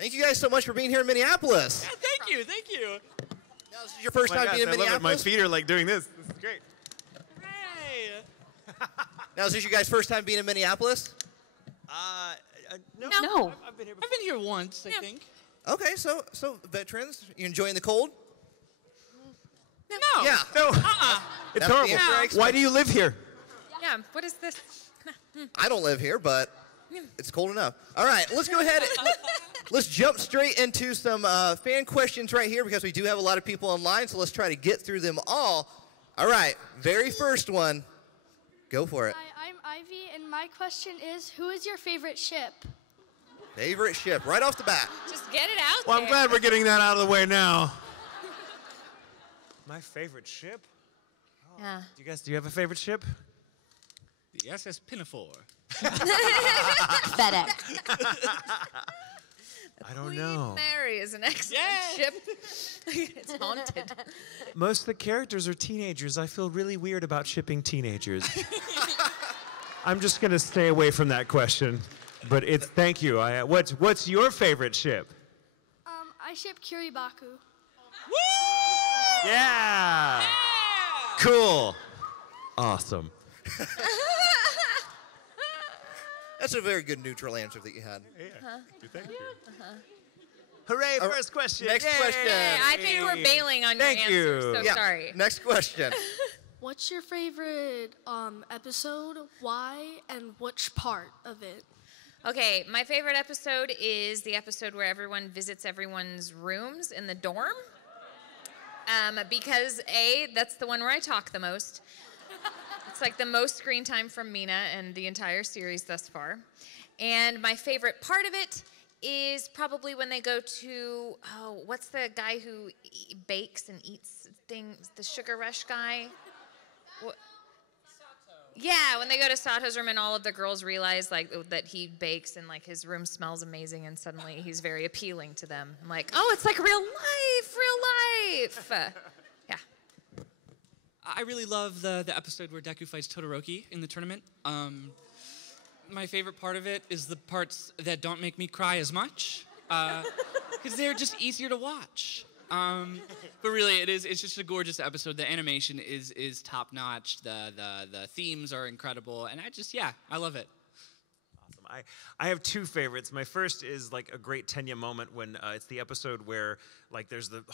Thank you guys so much for being here in Minneapolis. Yeah, thank you, thank you. Now, this is your first time being in I love it. Minneapolis? My feet are like doing this. This is great. Hey. Now, is this your guys' first time being in Minneapolis? No. I've been here before. I've been here once, I think. Okay, so veterans, you enjoying the cold? No. Yeah. No. That's It's the horrible. answer I Why do you live here? Yeah, what is this? I don't live here, but it's cold enough. All right, let's go ahead. Let's jump straight into some fan questions right here because we do have a lot of people online, so let's try to get through them all. All right, very first one. Go for it. Hi, I'm Ivy, and my question is, who is your favorite ship? Favorite ship, right off the bat. Just get it out Well, there. I'm glad we're getting that out of the way now. My favorite ship? Yeah. Do you have a favorite ship? The SS Pinafore. FedEx. I don't know. Mary is an excellent ship. It's haunted. Most of the characters are teenagers. I feel really weird about shipping teenagers. I'm just going to stay away from that question. But it's thank you. What's your favorite ship? I ship Kiribaku. Yeah. Cool. Awesome. That's a very good neutral answer that you had. Thank you. Hooray, first question. Next question. I think we're bailing on Thank your answer, you. so Yeah, sorry. next question. What's your favorite episode? Why and which part of it? Okay, my favorite episode is the episode where everyone visits everyone's rooms in the dorm. Because A, that's the one where I talk the most. It's like the most screen time from Mina and the entire series thus far. And my favorite part of it is probably when they go to, what's the guy who bakes and eats things, the Sugar Rush guy? Yeah, when they go to Sato's room and all of the girls realize like that he bakes and like his room smells amazing and suddenly he's very appealing to them. I'm like, oh, it's like real life. Yeah. I really love the episode where Deku fights Todoroki in the tournament. My favorite part of it is the parts that don't make me cry as much, because they're just easier to watch. But really, it's just a gorgeous episode. The animation is top notch. The themes are incredible, and I love it. Awesome. I have two favorites. My first is like a great Tenya moment when it's the episode where like there's the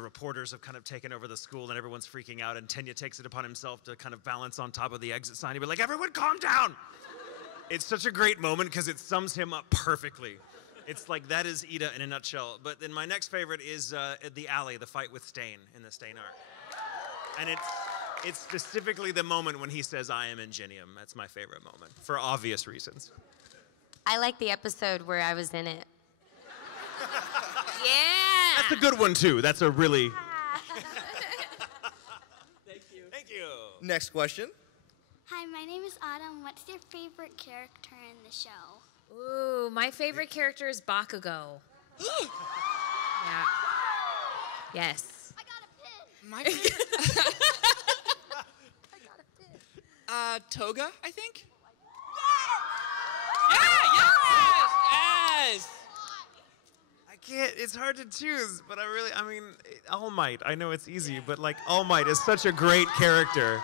reporters have kind of taken over the school and everyone's freaking out and Tenya takes it upon himself to kind of balance on top of the exit sign. He'd be like, everyone calm down. It's such a great moment because it sums him up perfectly. It's like that is Ida in a nutshell. But then my next favorite is the alley, the fight with Stain in the Stain arc. And it's specifically the moment when he says, I am Ingenium. That's my favorite moment for obvious reasons. I like the episode where I was in it. Yeah. That's a good one too. That's a really... Thank you. Next question. Hi, my name is Autumn. What's your favorite character in the show? Ooh, my favorite character is Bakugo. Yeah. Yes. I got a pin. My favorite. I got a pin. Toga, I think. Yes. I can't, it's hard to choose, but I mean, All Might. I know it's easy, but like All Might is such a great character.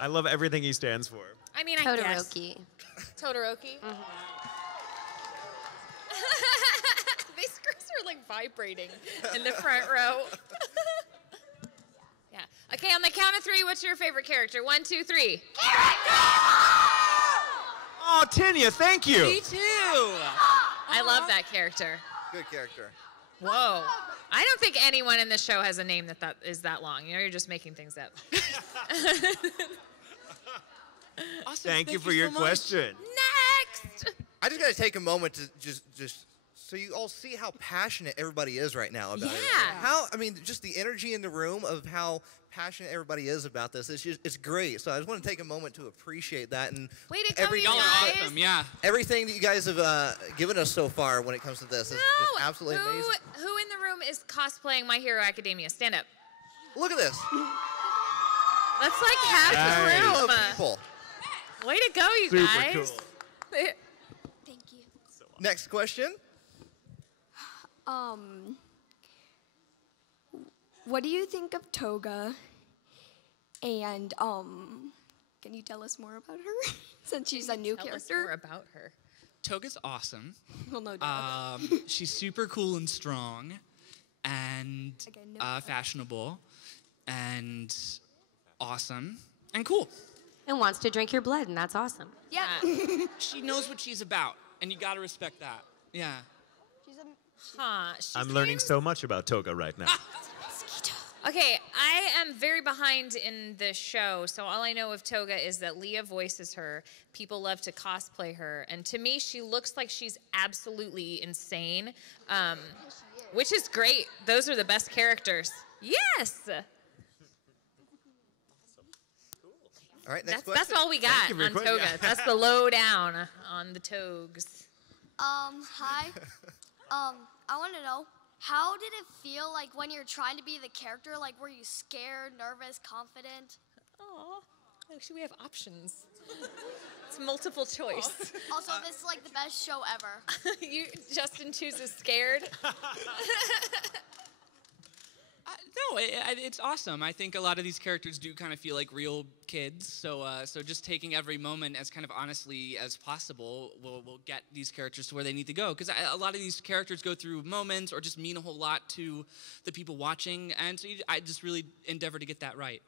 I love everything he stands for. I mean, I guess. Todoroki. Todoroki? These screws are like vibrating in the front row. Yeah. Okay, on the count of three, what's your favorite character? 1, 2, 3. Oh, Tenya, thank you. Me too. I love that character. Good character. Whoa. I don't think anyone in the show has a name that is that long. You know, you're just making things up. Awesome. Thank you for your so much. question. Next! I just got to take a moment to just so you all see how passionate everybody is right now about it. Yeah. Just the energy in the room of how passionate everybody is about this. It's great. So I just want to take a moment to appreciate that and Way to go, you Y'all are guys. awesome. Yeah. everything that you guys have given us so far when it comes to this is just absolutely amazing. Who in the room is cosplaying My Hero Academia? Stand up. Look at this. That's like half the Of room. people. Way to go, you Super guys. cool. Thank you. Next question. What do you think of Toga? And can you tell us more about her since she's a new Tell us character? more about her. Toga's awesome. Well, no doubt. She's super cool and strong, and Okay, no. fashionable, and awesome, and cool. And wants to drink your blood, and that's awesome. Yeah. She knows what she's about, and you gotta respect that. Yeah. Huh. I'm learning so much about Toga right now. Okay, I am very behind in the show, so all I know of Toga is that Leah voices her. People love to cosplay her, and to me, she looks like she's absolutely insane, which is great. Those are the best characters. Yes. All right, next That's question. all we got you for your on question. Toga. That's the lowdown on the Togs. Hi. I want to know, how did it feel like when you're trying to be the character? Like, were you scared, nervous, confident? Oh, actually, we have options. It's multiple choice. Also, this is like the best show ever. Justin chooses scared. No, it's awesome. I think a lot of these characters do kind of feel like real kids. So just taking every moment as kind of honestly as possible will get these characters to where they need to go. Because a lot of these characters go through moments or just mean a whole lot to the people watching. And so I just really endeavor to get that right.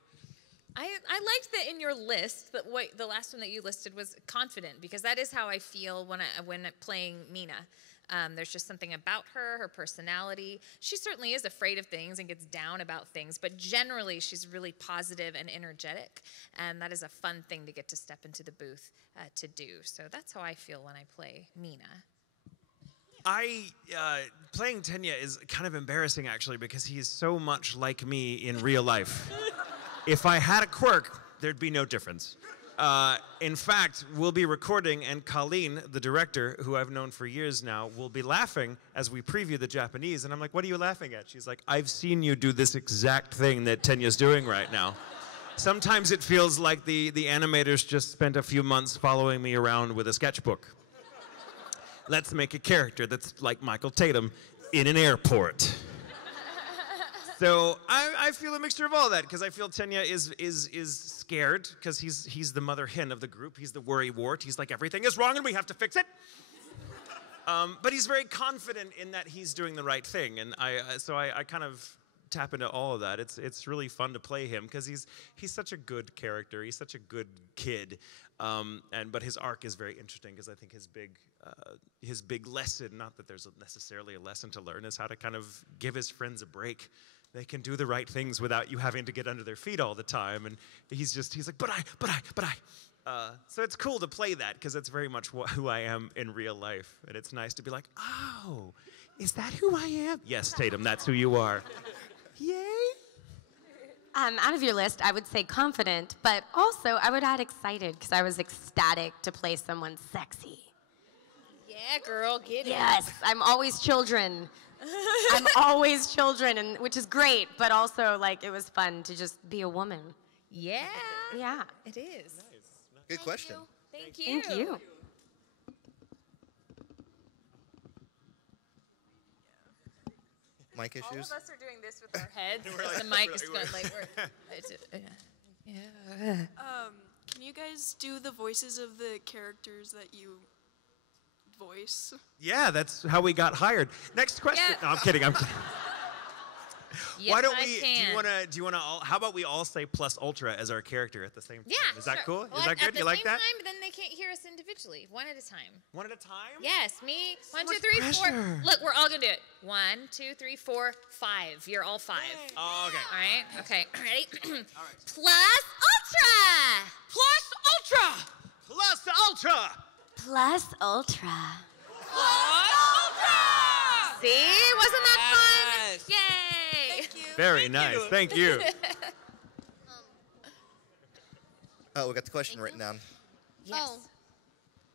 I liked that in your list, that the last one that you listed was confident, because that is how I feel when playing Mina. There's just something about her personality. She certainly is afraid of things and gets down about things, but generally she's really positive and energetic, and that is a fun thing to get to step into the booth to do. So that's how I feel when I play Mina. Playing Tenya is kind of embarrassing, actually, because he is so much like me in real life. If I had a quirk, there'd be no difference. In fact, we'll be recording, and Colleen, the director, who I've known for years now, will be laughing as we preview the Japanese. And I'm like, what are you laughing at? She's like, I've seen you do this exact thing that Tenya's doing right now. Sometimes it feels like the animators just spent a few months following me around with a sketchbook. Let's make a character that's like Michael Tatum in an airport. So I feel a mixture of all that, because I feel Tenya is scared, because he's the mother hen of the group. He's the worrywart. He's like, everything is wrong and we have to fix it. But he's very confident in that he's doing the right thing, and so I kind of tap into all of that. It's really fun to play him, because he's such a good character. He's such a good kid, but his arc is very interesting, because I think his big lesson, not that there's necessarily a lesson to learn, is how to kind of give his friends a break. They can do the right things without you having to get under their feet all the time. And he's like, but I. So it's cool to play that, because it's very much who I am in real life. And it's nice to be like, oh, is that who I am? Yes, Tatum, that's who you are. Yay. Out of your list, I would say confident, but also I would add excited, because I was ecstatic to play someone sexy. Yeah, girl, get it. Yes, I'm always children. I'm always children, and which is great, but also like it was fun to just be a woman. Yeah. Yeah. It is. Good question. Thank you. Thank you. Mic All of issues? us are doing this with our heads. The mic is going like yeah. Can you guys do the voices of the characters that you voice? Yeah, that's how we got hired. Next question. Yeah. No, I'm kidding. Yes, Why don't I we? can. Do you wanna? How about we all say Plus Ultra as our character at the same time? Yeah. Is that sure. cool? Well, Is that good? At the You like same that? time, then they can't hear us individually. One at a time. One at a time. Yes, me. One, much two, three, four. pressure. Look, we're all gonna do it. 1, 2, 3, 4, 5. You're all 5. Oh, okay. All right. Okay. Ready? Plus Ultra. Plus Ultra! Plus Ultra. Plus Ultra. See? Wasn't that fun? Yes. Yay! Very nice. Thank you. Oh, we got the question written down. Yes. Oh.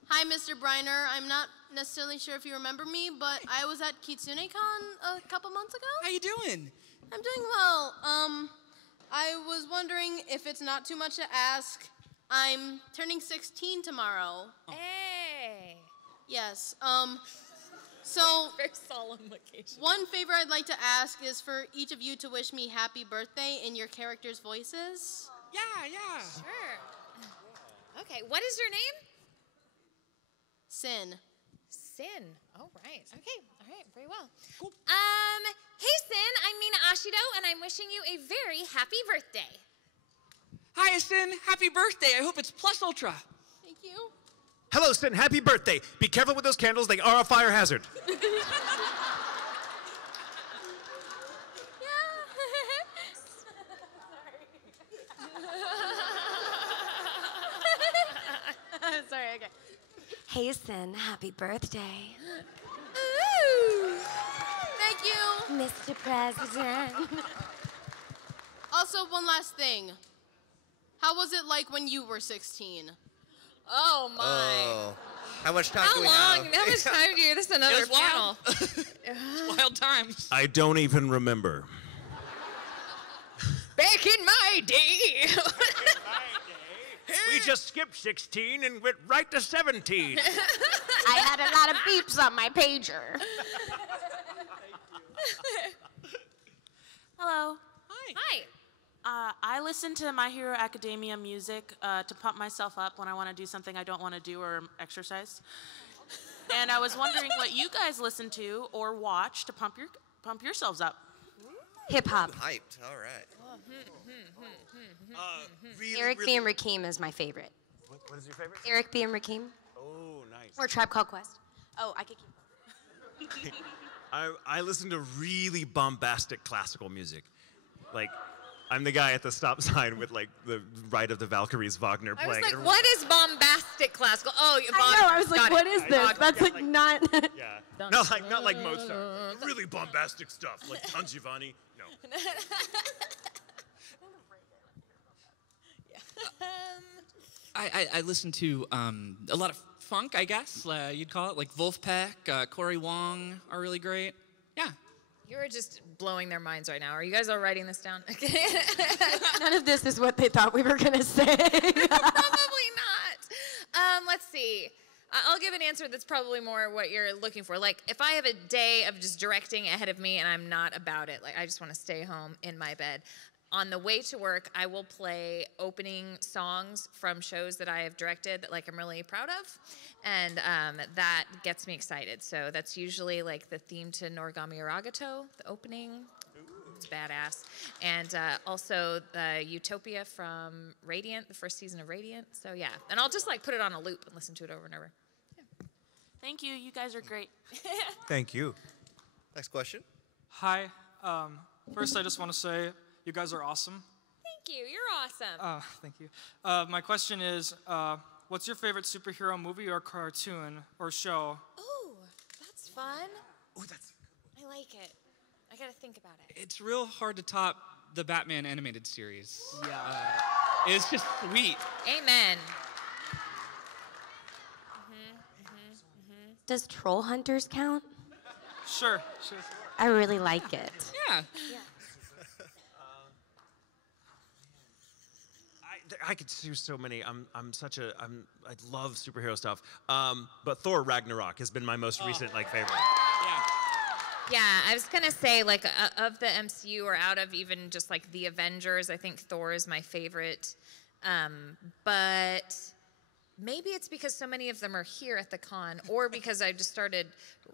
Hi, Mr. Briner. I'm not necessarily sure if you remember me, but I was at KitsuneCon a couple months ago. How you doing? I'm doing well. I was wondering if it's not too much to ask. I'm turning 16 tomorrow. Hey. Yes. So, Very solemn occasion. one favor I'd like to ask is for each of you to wish me happy birthday in your characters' voices. Yeah. Sure. Okay, what is your name? Sin. Sin. Oh, right. Okay. All right. Very well. Cool. Hey, Sin. I'm Mina Ashido, and I'm wishing you a very happy birthday. Hi, Sin. Happy birthday. I hope it's plus ultra. Thank you. Hello, Sin. Happy birthday. Be careful with those candles. They are a fire hazard. Sorry, okay. Hey, Sin, happy birthday. Ooh. Thank you. Mr. President. Also, one last thing. How was it like when you were 16? Oh, my. Oh. How much time How do we long? have? How much time do you? This is another It was panel. wild. Wild times. I don't even remember. Back in my day. We just skipped 16 and went right to 17. I had a lot of beeps on my pager. Hello. Hi. I listen to My Hero Academia music to pump myself up when I want to do something I don't want to do or exercise. And I was wondering what you guys listen to or watch to pump yourselves up. Hip hop. Hyped. All right. Eric B. and Rakim is my favorite. What is your favorite? Eric B. and Rakim. Oh, nice. Or Tribe Called Quest. Oh, I could keep I listen to really bombastic classical music. Like, I'm the guy at the stop sign with like the Ride of the Valkyries Wagner I was playing. like, what is bombastic classical? Oh, I know, I was like, what is this? That's like not... Yeah. Not like Mozart. Really bombastic stuff, like Don Giovanni. No. I listen to a lot of funk, I guess you'd call it, like Wolfpack, Corey Wong are really great. Yeah. You're just blowing their minds right now. Are you guys all writing this down? None of this is what they thought we were going to say. Probably not. Let's see. I'll give an answer that's probably more what you're looking for. Like, if I have a day of just directing ahead of me and I'm not about it, like, I just want to stay home in my bed. On the way to work, I will play opening songs from shows that I have directed that, like, I'm really proud of. And that gets me excited. So that's usually, like, the theme to Noragami Aragato, the opening. It's badass. And also Utopia from Radiant, the first season of Radiant. So, yeah. And I'll just, like, put it on a loop and listen to it over and over. Yeah. Thank you. You guys are great. Thank you. Next question. Hi. First, I just want to say you guys are awesome. Thank you. You're awesome. Thank you. My question is, what's your favorite superhero movie or cartoon or show? Ooh, that's fun. Oh, that's. I like it. I gotta think about it. It's real hard to top the Batman animated series. Yeah. It's just sweet. Amen. Does Troll Hunters count? Sure. I really like it. Yeah. I could do so many. I love superhero stuff. But Thor Ragnarok has been my most recent favorite. Yeah, I was gonna say, like, of the MCU or out of even just like the Avengers, I think Thor is my favorite. But maybe it's because so many of them are here at the con, or because I just started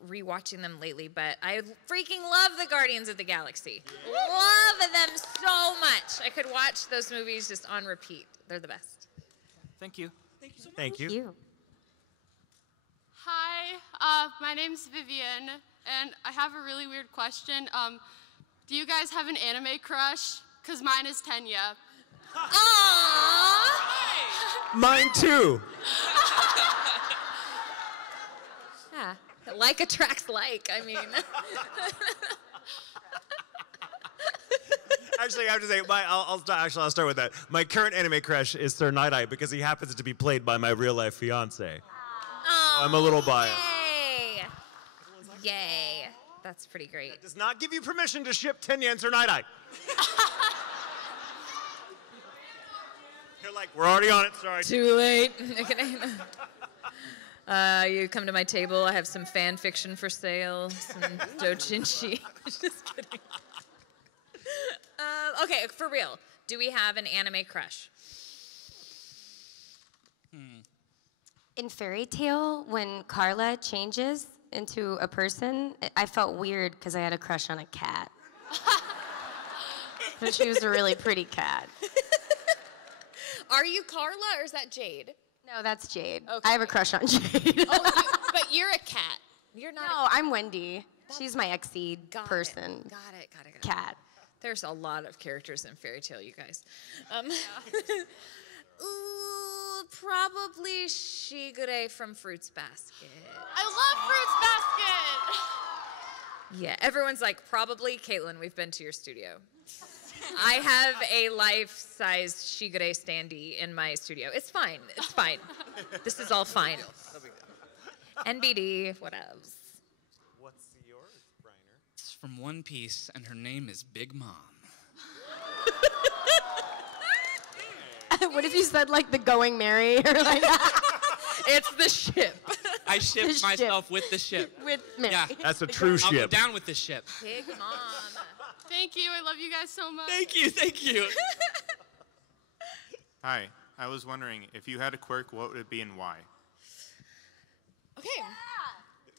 rewatching them lately. But I freaking love the Guardians of the Galaxy. Love them so much. I could watch those movies just on repeat. They're the best. Thank you. Thank you so much. Thank you. Hi, my name's Vivian, and I have a really weird question. Do you guys have an anime crush? Because mine is Tenya. Aww! Mine too. Yeah, like attracts like, I mean. Actually, I have to say, I'll start with that. My current anime crush is Sir Night-Eye because he happens to be played by my real-life fiance. Oh, I'm a little biased. Yay! Yay. That's pretty great. That does not give you permission to ship Tenya and Sir Night-Eye. You're like, we're already on it, sorry. Too late. You come to my table. I have some fan fiction for sale. Some doujinshi. Just kidding. Okay, for real. Do we have an anime crush? In Fairy Tale, when Carla changes into a person, I felt weird because I had a crush on a cat. But she was a really pretty cat. Are you Carla or is that Jade? No, that's Jade. Okay. I have a crush on Jade. But you're a cat. You're not. No, I'm Wendy. She's my exceed person. Got it. Cat. There's a lot of characters in Fairy Tale, you guys. Ooh, probably Shigure from Fruits Basket. I love Fruits Basket. Yeah, everyone's like, probably Caitlin. We've been to your studio. I have a life-size Shigure standee in my studio. It's fine. It's fine. This is all fine. NBD, what else? What's yours, Briner? It's from One Piece, and her name is Big Mom. What if you said like the Going Merry or like It's the ship. I ship The myself with the ship. with Mary? Yeah. That's a true I'll go ship. down with the ship. Big Mom. Thank you. I love you guys so much. Thank you. Hi, I was wondering, if you had a quirk, what would it be and why? Okay.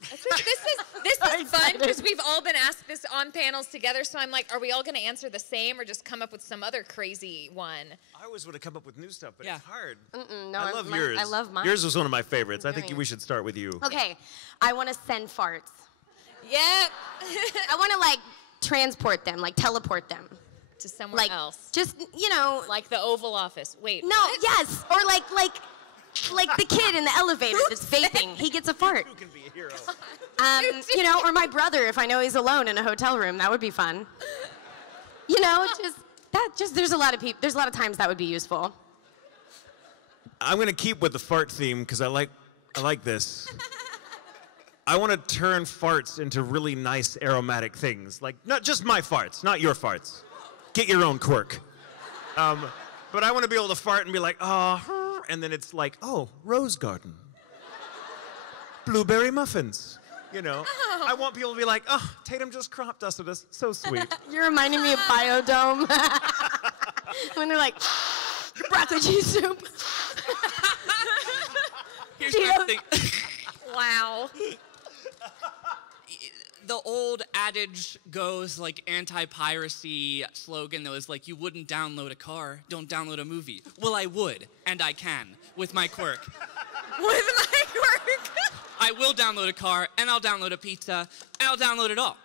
This is fun because we've all been asked this on panels together. So I'm like, are we all going to answer the same or just come up with some other crazy one? I always would have come up with new stuff, but Yeah. it's hard. No, I love yours. I love mine. Yours was one of my favorites. I think Very we should start with you. Okay, I want to send farts. Yep. I want to like transport them, like teleport them. To somewhere Like else. just, you know. Like the Oval Office. Wait. No, yes, or like the kid in the elevator that's vaping. He gets a fart. Who can be a hero? You know, or my brother if I know he's alone in a hotel room. That would be fun. You know, there's a lot of people. There's a lot of times that would be useful. I'm gonna keep with the fart theme because I like this. I want to turn farts into really nice aromatic things. Like not just my farts, not your farts. Get your own quirk. But I want to be able to fart and be like, and then it's like, oh, rose garden, blueberry muffins. You know, I want people to be like, oh, Tatum just crop dusted us. So sweet. You're reminding me of Biodome. When they're like, broccoli cheese soup. Here's my thing. Wow. The old adage goes like anti-piracy slogan that was like, you wouldn't download a car, don't download a movie. Well, I would, and I can, with my quirk. With my quirk. I will download a car, and I'll download a pizza, and I'll download it all.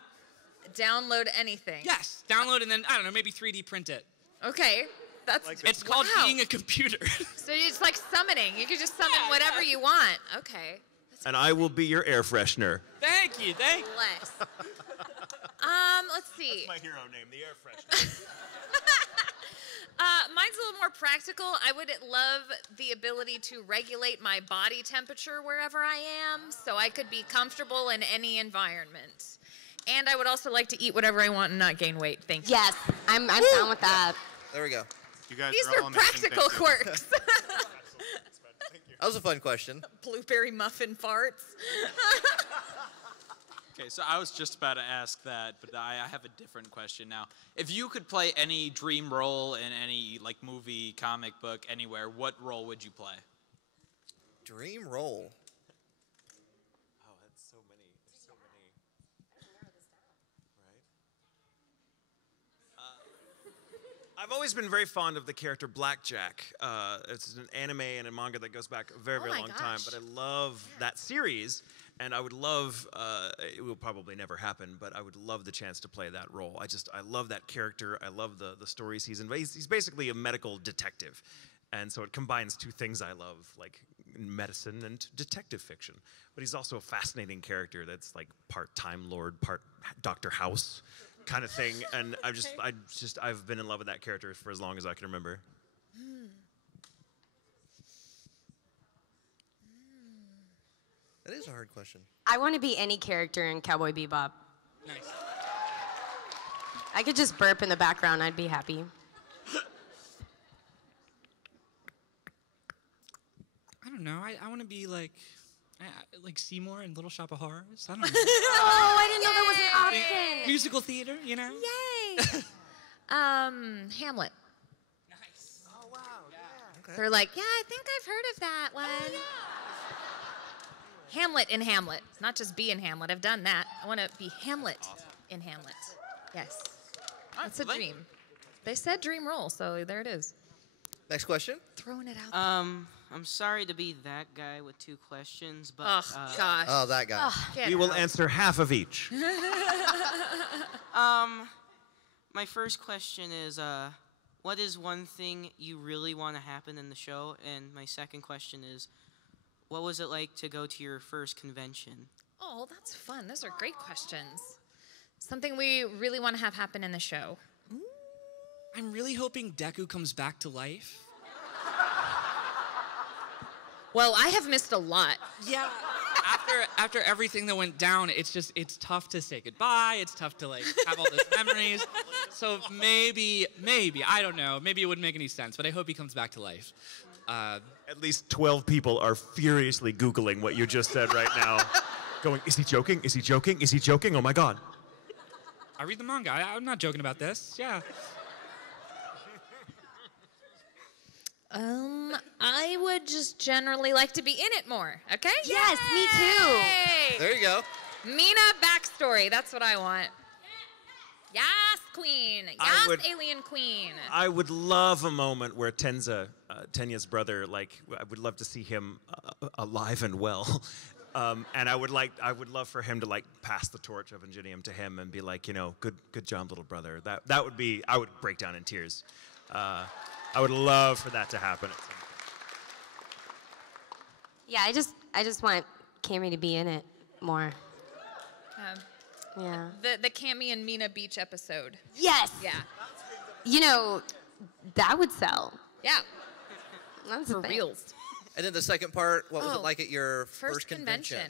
Download anything. Yes, download and then, I don't know, maybe 3D print it. Okay. That's It's called wow. being a computer. So it's like summoning. You can just summon whatever you want. Okay. And I will be your air freshener. Thank you. Bless. Let's see. That's my hero name, the air freshener. Mine's a little more practical. I would love the ability to regulate my body temperature wherever I am, so I could be comfortable in any environment. And I would also like to eat whatever I want and not gain weight. Thank you. Yes, I'm down with that. There we go. You guys These are all are amazing. practical Thank you. quirks. That was a fun question. Blueberry muffin farts. Okay, so I was just about to ask that, but I have a different question now. If you could play any dream role in any like movie, comic book, anywhere, what role would you play? Dream role. Oh, that's so many. There's so many. Right? I've always been very fond of the character Blackjack. It's an anime and a manga that goes back a very, very long time, but I love that series. And I would love, it will probably never happen, but I would love the chance to play that role. I love that character. I love the stories he's in. He's basically a medical detective. And so it combines two things I love, like medicine and detective fiction. But he's also a fascinating character that's like part Time Lord, part Dr. House kind of thing. And I've been in love with that character for as long as I can remember. That is a hard question. I want to be any character in Cowboy Bebop. Nice. I could just burp in the background. I'd be happy. I don't know. I want to be like Like Seymour and Little Shop of Horrors. I don't know. Oh, I didn't know that was an option. Musical theater, you know? Yay! Hamlet. Nice. Oh wow. Yeah. They're like, yeah, I think I've heard of that one. Hamlet in Hamlet. Not just be in Hamlet. I've done that. I want to be Hamlet in Hamlet. Yes. That's a dream. They said dream role, so there it is. Next question. Throwing it out. I'm sorry to be that guy with 2 questions, but Oh, gosh. Oh, that guy. We will answer half of each. My first question is, what is one thing you really want to happen in the show? And my second question is, what was it like to go to your first convention? Oh, that's fun. Those are great questions. Something we really want to have happen in the show. I'm really hoping Deku comes back to life. Well, I have missed a lot. Yeah. After everything that went down, it's tough to say goodbye. It's tough to like have all those memories. So maybe, I don't know. Maybe it wouldn't make any sense, but I hope he comes back to life. At least 12 people are furiously Googling what you just said right now. Going, is he joking? Is he joking? Is he joking? Oh my God. I read the manga. I'm not joking about this. Yeah. I would just generally like to be in it more, okay? Yes, me too. There you go. Mina backstory, that's what I want. Yes, queen. Yes, alien queen. I would love a moment where Tenya's brother, like, I would love to see him alive and well. And I would love for him to like pass the torch of Ingenium to him and be like, you know, good job, little brother. That would be, I would break down in tears. I would love for that to happen at some point. Yeah, I just want Cammy to be in it more. Yeah. The Cammy and Mina Beach episode. Yes. Yeah. You know, that would sell. Yeah. That's For reals. And then the second part, what was it like at your first convention?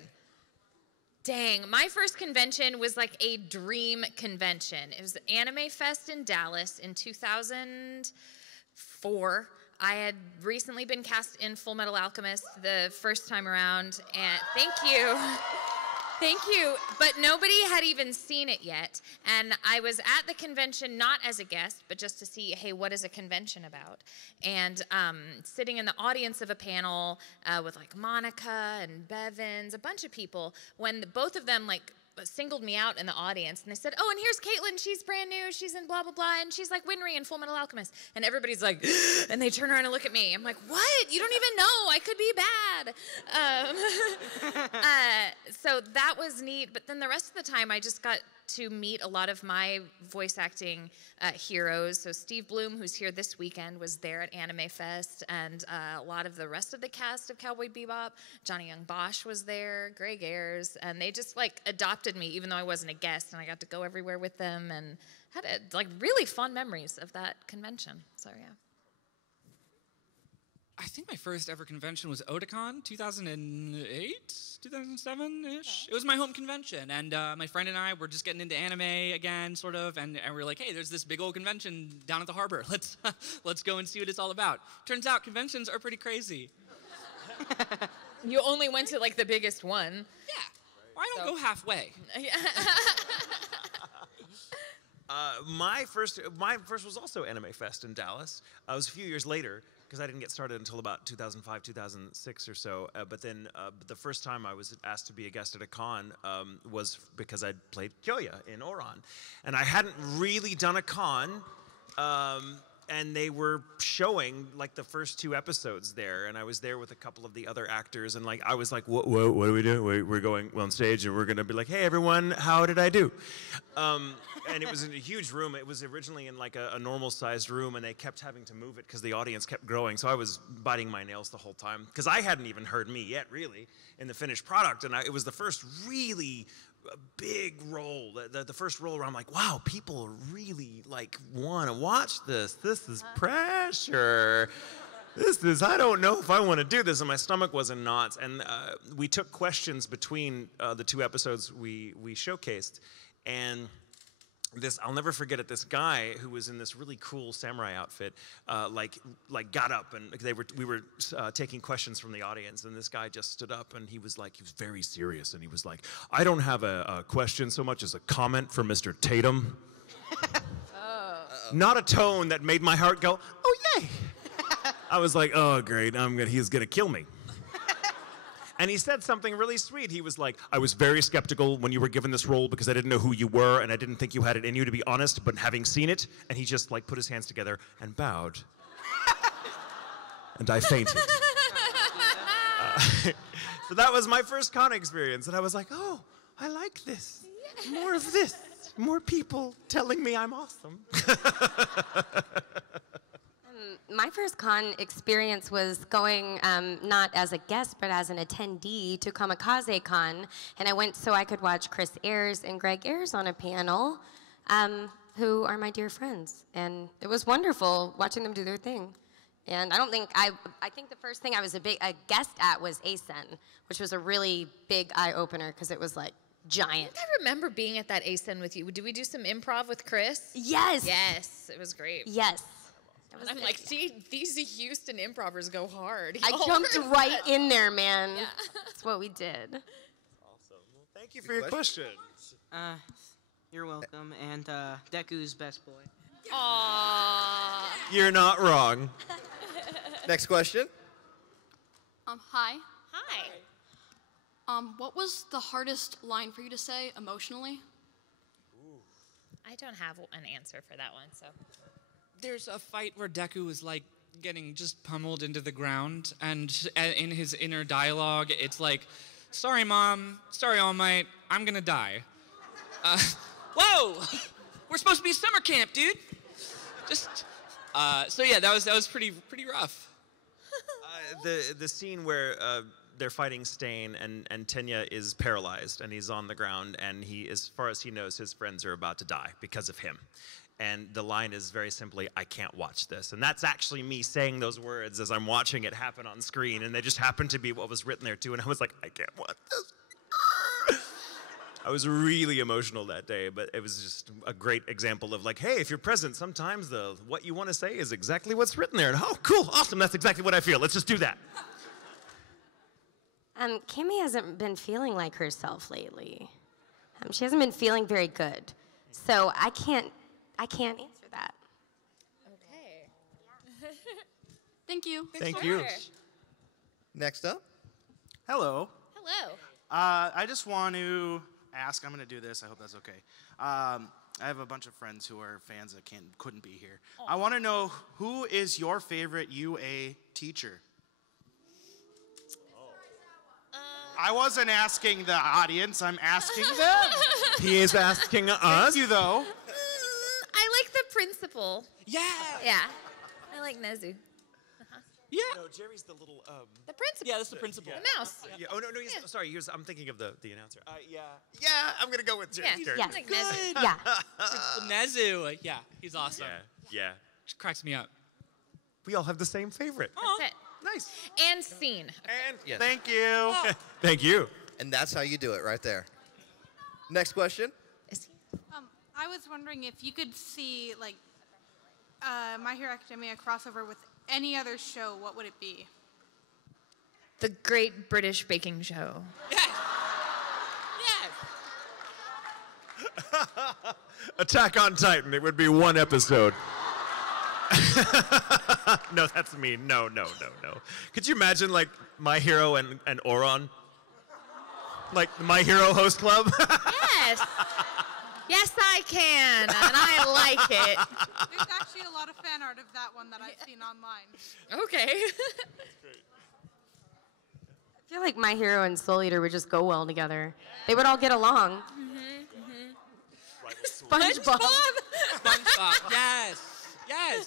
Dang, my first convention was like a dream convention. It was Anime Fest in Dallas in 2004. I had recently been cast in Full Metal Alchemist the first time around, and thank you. Thank you, but nobody had even seen it yet. And I was at the convention not as a guest, but just to see, hey, what is a convention about? And sitting in the audience of a panel with like Monica and Bevins, a bunch of people, when both of them like singled me out in the audience, and they said, oh, and here's Caitlin, she's brand new, she's in blah, blah, blah, and she's like Winry in Full Metal Alchemist. And everybody's like, and they turn around and look at me. I'm like, what? You don't even know. I could be bad. So that was neat, but then the rest of the time I just got to meet a lot of my voice acting heroes. So Steve Bloom, who's here this weekend, was there at Anime Fest, and a lot of the rest of the cast of Cowboy Bebop. Johnny Young Bosch was there, Greg Ayers, and they just like adopted me even though I wasn't a guest, and I got to go everywhere with them and had like really fun memories of that convention. So yeah. I think my first ever convention was Otakon, 2008, 2007-ish. It was my home convention, and my friend and I were just getting into anime again, sort of, and we were like, hey, there's this big old convention down at the harbor. Let's go and see what it's all about. Turns out conventions are pretty crazy. You only went to like the biggest one. Yeah. Why don't go halfway? My first was also Anime Fest in Dallas. It was a few years later, because I didn't get started until about 2005, 2006 or so. But then the first time I was asked to be a guest at a con was because I'd played Kyoya in Oran. And I hadn't really done a con, and they were showing like the first 2 episodes there. And I was there with a couple of the other actors, and like I was like, what do we do? We're going on stage, and we're going to be like, hey, everyone, how did I do? And it was in a huge room. It was originally in like a normal-sized room, and they kept having to move it because the audience kept growing. So I was biting my nails the whole time because I hadn't even heard me yet, really, in the finished product. And it was the first really big role, the first role where I'm like, wow, people really like want to watch this. This is pressure. I don't know if I want to do this. And my stomach was in knots. And we took questions between the 2 episodes we showcased. And I'll never forget it. This guy who was in this really cool samurai outfit, like got up, and we were taking questions from the audience, and this guy just stood up, and he was very serious, and he was like, "I don't have a question so much as a comment for Mr. Tatum." Not a tone that made my heart go, "Oh yay!" I was like, "Oh great, he's gonna kill me." And he said something really sweet. He was like, "I was very skeptical when you were given this role because I didn't know who you were and I didn't think you had it in you, to be honest, but having seen it," and he just put his hands together and bowed. And I fainted. So that was my first con experience, and I was like, "Oh, I like this. More of this. More people telling me I'm awesome." My first con experience was going not as a guest, but as an attendee to Kamikaze Con, and I went so I could watch Chris Ayers and Greg Ayers on a panel, who are my dear friends, and it was wonderful watching them do their thing. And I think the first thing I was a guest at was ASEN, which was a really big eye-opener because it was giant. I remember being at that ASEN with you. Did we do some improv with Chris? Yes. Yes, it was great. Yes. I'm like, see, these Houston improvers go hard. I jumped right in there, man. Yeah. That's what we did. Awesome. Well, thank you for your question. You're welcome. And Deku's best boy. Aww. You're not wrong. Next question. Hi. Hi. What was the hardest line for you to say emotionally? I don't have an answer for that one, so. There's a fight where Deku is getting just pummeled into the ground, and in his inner dialogue, it's like, "Sorry, Mom. Sorry, All Might. I'm gonna die." Whoa! We're supposed to be summer camp, dude. So yeah, that was pretty rough. The scene where they're fighting Stain, and Tenya is paralyzed, and he's on the ground, and as far as he knows, his friends are about to die because of him. And the line is very simply, "I can't watch this." And that's actually me saying those words as I'm watching it happen on screen, and they just happened to be what was written there too, and I was like, "I can't watch this." I was really emotional that day, but it was just a great example of hey, if you're present, sometimes what you want to say is exactly what's written there. And oh, cool, awesome, that's exactly what I feel. Let's just do that. Kimmy hasn't been feeling like herself lately. She hasn't been feeling very good. So I can't answer that. Okay. Thank you. Thank you. Next up. Hello. Hello. I just want to ask, I'm going to do this, I hope that's okay. I have a bunch of friends who are fans that couldn't be here. I want to know, who is your favorite UA teacher? I wasn't asking the audience, I'm asking them. He is asking us. Thank you, though. I like the principal. Yeah. Yeah. I like Nezu. Yeah. No, Jerry's the little. The principal. Yeah, that's the principal. The mouse. Yeah. Oh no, sorry. I'm thinking of the announcer. Yeah. I'm gonna go with Jerry. Yeah. Yeah. Like Nezu. Yeah. Nezu. Yeah, he's awesome. Yeah. Just cracks me up. We all have the same favorite. That's it. Nice. And scene. And Yes. Thank you. Thank you. And that's how you do it right there. Next question. I was wondering if you could see My Hero Academia crossover with any other show, what would it be? The Great British Baking Show. Yes. Attack on Titan. It would be one episode. No, that's me. No. Could you imagine My Hero and Oron? The My Hero host club? Yes. Yes, I can, and I like it. There's actually a lot of fan art of that one that I've seen online. Okay. I feel like My Hero and Soul Eater would just go well together. They would all get along. SpongeBob. SpongeBob. Yes.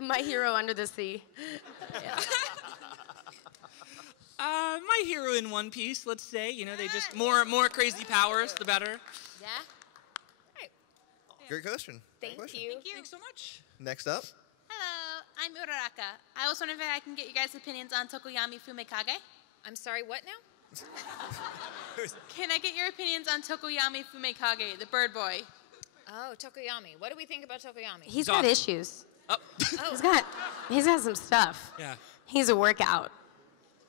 My Hero Under the Sea. My Hero in One Piece, let's say. They just more crazy powers, the better. Yeah. Right. Great question. Thank you. Thanks so much. Next up. Hello, I'm Uraraka. I was wondering if I can get you guys' opinions on Tokoyami Fumikage. I'm sorry, what now? Can I get your opinions on Tokoyami Fumikage, the bird boy? Oh, Tokoyami. What do we think about Tokoyami? He's got issues. Oh. He's got some stuff. Yeah. He's a workout.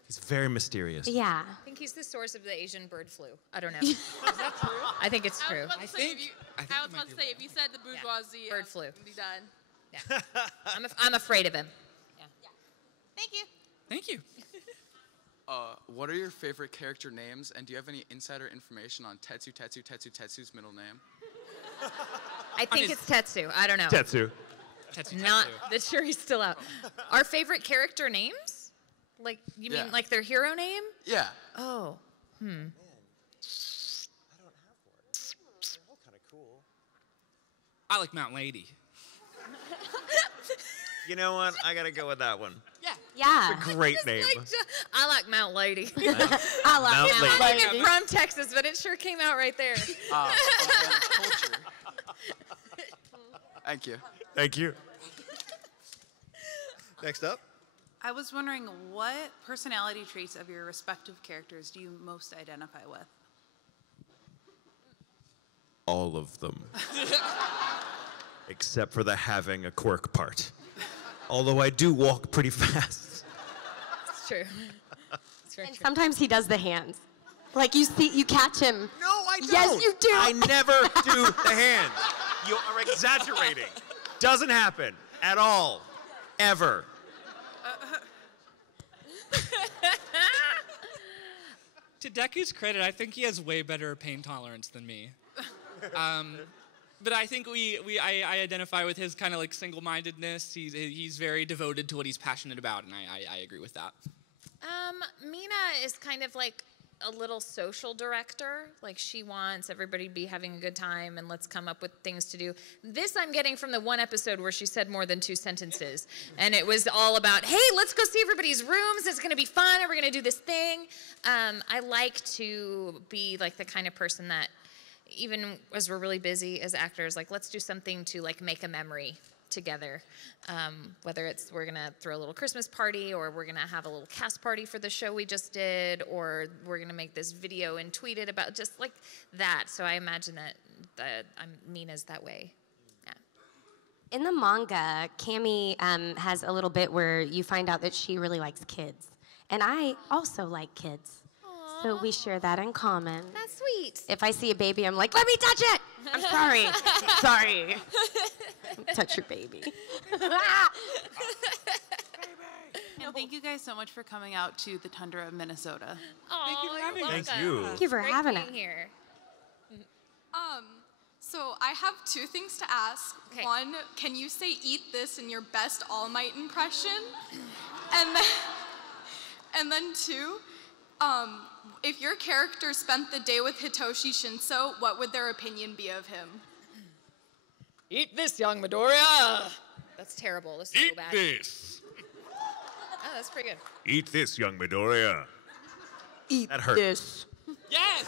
He's very mysterious. Yeah. I think he's the source of the Asian bird flu. I don't know. Is that true? I think it's true. I was about to say, if you said the bourgeoisie, bird flu. be done. Yeah. I'm afraid of him. Thank you. Thank you. What are your favorite character names, and do you have any insider information on Tetsu's middle name? I think it's Tetsu. I don't know. Tetsu. Not the jury's still out. Our favorite character names? Like you mean Yeah. like their hero name? Yeah. Oh. I like Mount Lady. You know what? I gotta go with that one. Yeah. It's a great name. I like Mount Lady. I Mount I'm not Lady. even from Texas, but it sure came out right there. Culture. Thank you. Thank you. Next up. I was wondering what personality traits of your respective characters do you most identify with? All of them. Except for the having a quirk part. Although I do walk pretty fast. It's true. It's very And true. sometimes he does the hands. Like you catch him. No, I don't. Yes, you do. I never do the hand. You are exaggerating. Doesn't happen at all. Ever. To Deku's credit, I think he has way better pain tolerance than me. But I think I identify with his kind of like single-mindedness. He's very devoted to what he's passionate about, and I agree with that. Mina is kind of like a little social director. Like she wants everybody to be having a good time and let's come up with things to do. This I'm getting from the one episode where she said more than 2 sentences. And it was all about, hey, let's go see everybody's rooms. It's going to be fun. And we're going to do this thing. I like to be like the kind of person that even as we're really busy as actors, like let's do something to like make a memory together. Whether it's we're gonna throw a little Christmas party, or we're gonna have a little cast party for the show we just did, or we're gonna make this video and tweet it about, just like that. So I imagine that Mina's that way. In the manga, Cammy has a little bit where you find out that she really likes kids. And I also like kids. So we share that in common. That's sweet. If I see a baby, I'm like, let me touch it. I'm sorry. Sorry. Touch your baby. And thank you guys so much for coming out to the tundra of Minnesota. Thank you for having us. Thank you. Thank you for having us. Here. So I have 2 things to ask. One, can you say "eat this" in your best All Might impression? And then 2, if your character spent the day with Hitoshi Shinso, what would their opinion be of him? Eat this, young Midoriya. That's terrible. That's so Eat bad. this. Oh, that's pretty good. Eat this, young Midoriya. Eat That hurt. this. Yes.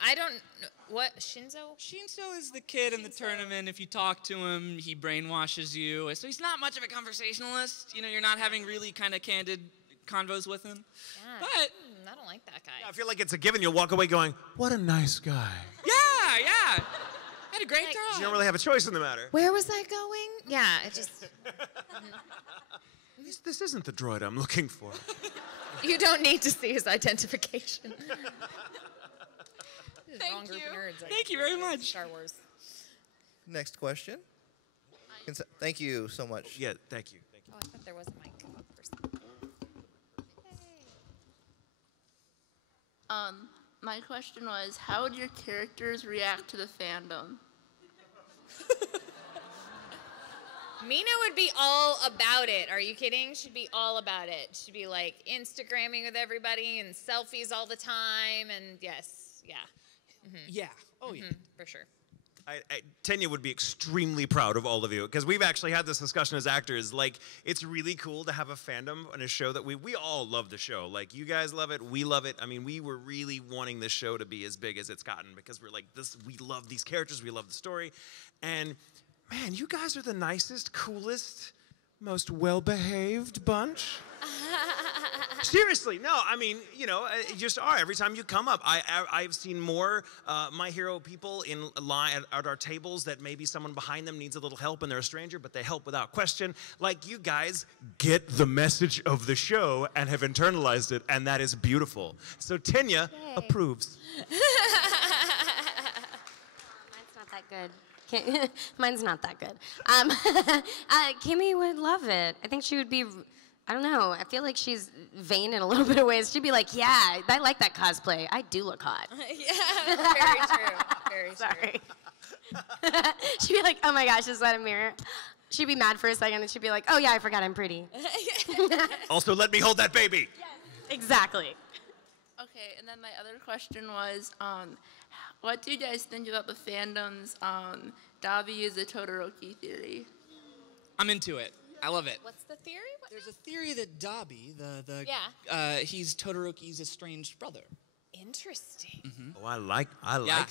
I don't know. What? Shinzo? Shinso is the kid in the tournament. If you talk to him, he brainwashes you. So he's not much of a conversationalist. You know, you're not having really kind of candid convos with him. Yeah. But I don't like that guy. I feel like it's a given. You'll walk away going, what a nice guy. yeah. I had a great You time. don't really have a choice in the matter. Where was I going? Yeah, it just. This isn't the droid I'm looking for. You don't need to see his identification. Thank you. Thank you very much. Star Wars. Next question. Thank you so much. Yeah, thank you. Thank you. Oh, I thought there was a mic. My question was, how would your characters react to the fandom? Mina would be all about it. Are you kidding? She'd be all about it. She'd be like Instagramming with everybody and selfies all the time. And yes, yeah. Yeah. Oh, yeah. For sure. Tenya would be extremely proud of all of you, because we've actually had this discussion as actors. Like, it's really cool to have a fandom on a show that we all love the show. Like, you guys love it, we love it. I mean, we were really wanting this show to be as big as it's gotten, because we're like, we love these characters, we love the story. And man, you guys are the nicest, coolest, most well-behaved bunch. Seriously, no, I mean, you know, you just are. Every time you come up, I've seen more My Hero people in line at our tables that maybe someone behind them needs a little help and they're a stranger, but they help without question. Like, you guys get the message of the show and have internalized it, and that is beautiful. So Tanya approves. Mine's not that good. Mine's not that good. Kimmy would love it. I think she would be, I don't know, I feel like she's vain in a little bit of ways. She'd be like, yeah, I like that cosplay. I do look hot. Yeah, very true. Very Sorry. She'd be like, oh my gosh, is that a mirror? She'd be mad for a second, and she'd be like, oh yeah, I forgot I'm pretty. Also, let me hold that baby. Yes. Exactly. Okay, and then my other question was, what do you guys think about the fandom's Dabi is a Todoroki theory? I'm into it. I love it. What's the theory? There's a theory that Dabi, he's Todoroki's estranged brother. Interesting. Oh, I like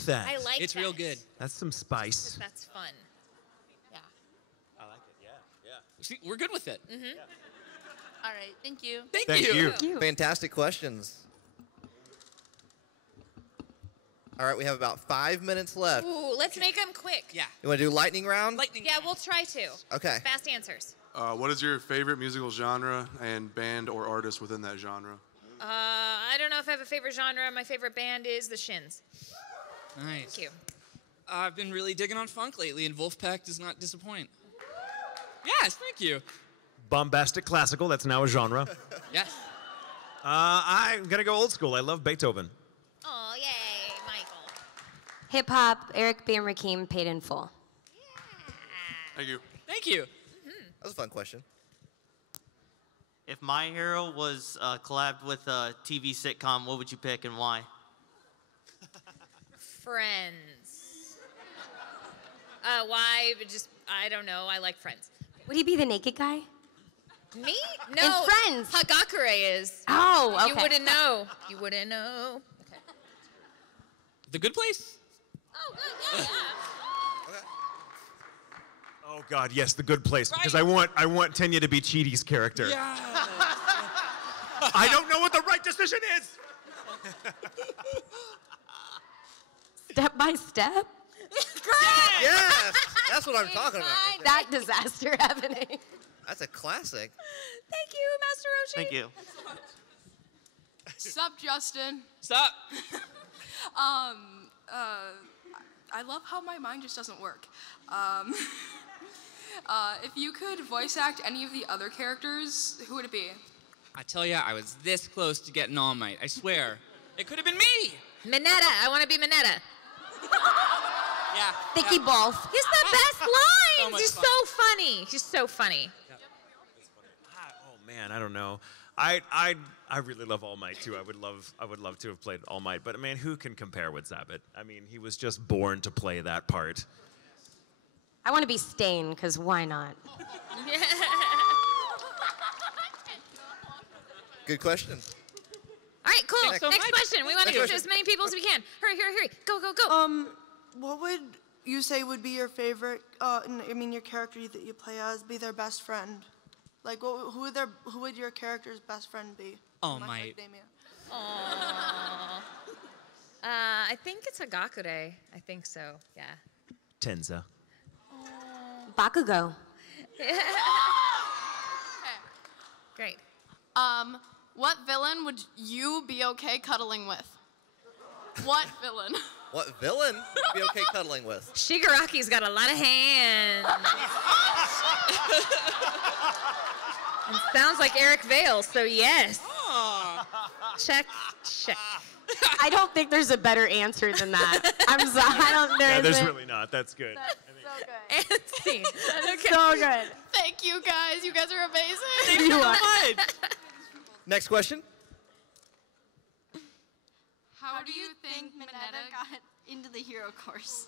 that. I like it's that. real good. That's some spice. That's fun. Yeah. I like it, yeah. See, we're good with it. All right, thank you. Thank you. Fantastic questions. All right, we have about 5 minutes left. Ooh, let's make them quick. Yeah. You want to do lightning round? Yeah, we'll try to. Okay. Fast answers. What is your favorite musical genre and band or artist within that genre? I don't know if I have a favorite genre. My favorite band is The Shins. Nice. Thank you. I've been really digging on funk lately, and Wolfpack does not disappoint. Yes, thank you. Bombastic classical, that's now a genre. Yes. I'm going to go old school. I love Beethoven. Oh, yay, Michael. Hip hop, Eric B. and Rakim, paid in full. Thank you. Thank you. That was a fun question. If My Hero was collabed with a TV sitcom, what would you pick and why? Friends. Why? I don't know. I like Friends. Would he be the naked guy? Me? No. In Friends. Hagakure is. Oh, okay. You wouldn't know. You wouldn't know. Okay. The Good Place? Oh, good. Yeah. Oh God, yes, The Good Place, because I want Tanya to be Chidi's character. Yeah. I don't know what the right decision is. Step by step? Yes, that's what I'm talking about. That disaster happening. That's a classic. Thank you, Master Roshi. Thank you. Sup, Justin? Sup? I love how my mind just doesn't work. If you could voice act any of the other characters, who would it be? I tell ya, I was this close to getting All Might. I swear. It could have been me. Minetta. I want to be Minetta. Yeah. Thicky balls. He's the best lines. much He's fun. so funny. He's so funny. Oh man, I don't know. I really love All Might too. I would love to have played All Might, but man, who can compare with Zabit? I mean, he was just born to play that part. I want to be Stain, because why not? Good question. All right, cool. Thanks Next so much. question. We want to Next get to as many people as we can. Hurry, hurry, hurry. Go, go, go. What would you say would be your favorite, your character that you play as, be their best friend? Like, who would your character's best friend be? All My Might. Academia. Aww. I think it's Hagakure. I think so, yeah. Tenza. Bakugo. Great. What villain would you be okay cuddling with? What villain? What villain would be okay cuddling with? Shigaraki's got a lot of hands. And sounds like Eric Vale, so yes. Check, check. I don't think there's a better answer than that. I'm sorry. Yeah, there's really not. That's good. And scene. Okay. So good. Thank you guys. You guys are amazing. You are. Next question. How do you think Minetta got into the hero course?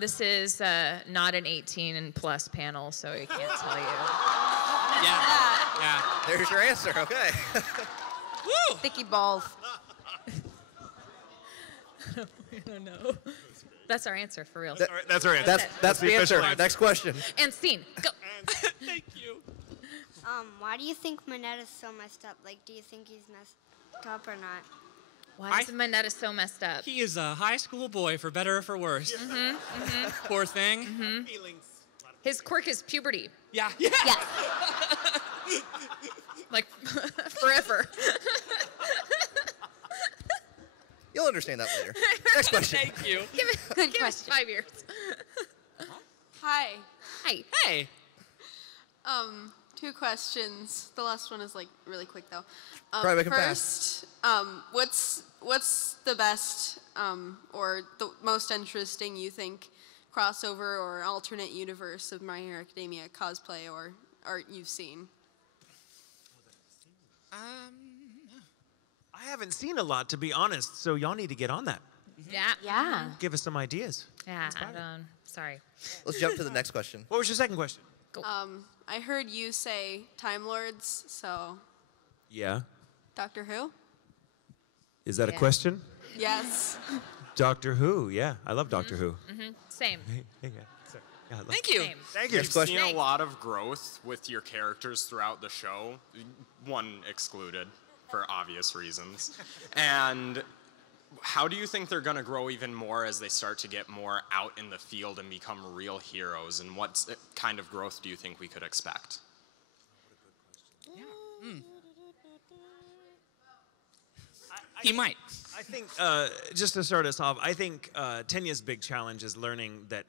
This is not an 18 and plus panel, so I can't tell you. Yeah. There's your answer. Okay. Woo! Thicky balls. I don't know. That's our answer, for real. That's our answer. That's the answer. official Next question. And scene. Go. Thank you. Why do you think Monetta's so messed up? Like, do you think he's messed up or not? Why is Monetta so messed up? He is a high school boy, for better or for worse. Poor thing. His quirk is puberty. Yeah. Yes. Like, forever. You'll understand that later. Next question. Thank you. Good question. 5 years. Hi. Hi. Hey. 2 questions. The last one is like really quick though. Probably make 'em fast. First, what's the best or the most interesting you think crossover or alternate universe of My Hero Academia cosplay or art you've seen? I haven't seen a lot, to be honest, so y'all need to get on that. Yeah. Give us some ideas. Yeah, I don't. Sorry. Let's jump to the next question. What was your second question? I heard you say Time Lords, so Yeah. Doctor Who? Is that a Yeah. question? Yes. Doctor Who, yeah. I love Doctor Who. Same. Yeah. Sorry. Yeah, I love- Thank you. Thank you. You've seen a lot of growth with your characters throughout the show, one excluded for obvious reasons. And how do you think they're going to grow even more as they start to get more out in the field and become real heroes? And what kind of growth do you think we could expect? He might. I think, just to start us off, I think Tenya's big challenge is learning that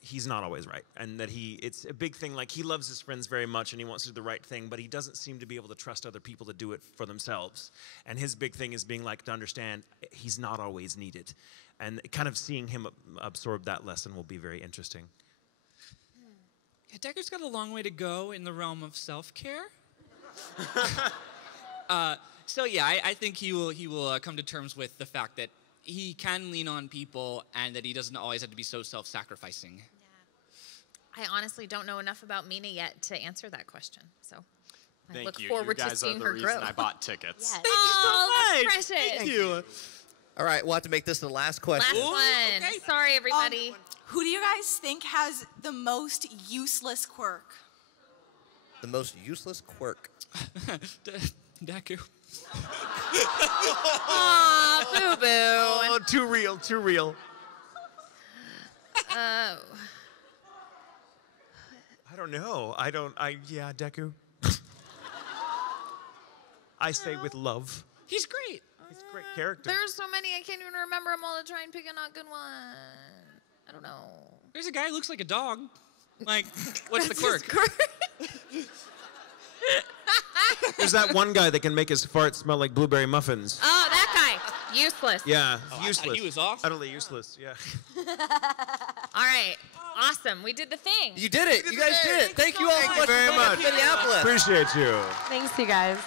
he's not always right, and that it's a big thing. Like, he loves his friends very much, and he wants to do the right thing, but he doesn't seem to be able to trust other people to do it for themselves. And his big thing is being like to understand he's not always needed, and kind of seeing him absorb that lesson will be very interesting. Yeah, Decker's got a long way to go in the realm of self-care. So yeah, I think he will come to terms with the fact that he can lean on people and that he doesn't always have to be so self-sacrificing. I honestly don't know enough about Mina yet to answer that question. So I Thank look you. forward You to guys are seeing the her reason grow. I bought tickets. Thank you so much. Precious. Thank you. All right, we'll have to make this the last question. Last one. Sorry, everybody. Who do you guys think has the most useless quirk? The most useless quirk. Deku. Aw, boo-boo. Oh, too real, too real. Oh. I don't know. Yeah, Deku. I say with love. He's great. He's a great character. There's so many, I can't even remember them all to try and pick a not good one. I don't know. There's a guy who looks like a dog. Like, what's the quirk? There's that one guy that can make his fart smell like blueberry muffins. Oh, that guy. Useless. Yeah, Oh, I useless. thought he was awesome. Utterly useless, yeah. All right. Awesome. We did the thing. You did it. You guys did it. Thank you all so much for very coming much. to Minneapolis. Appreciate you. Thanks, you guys.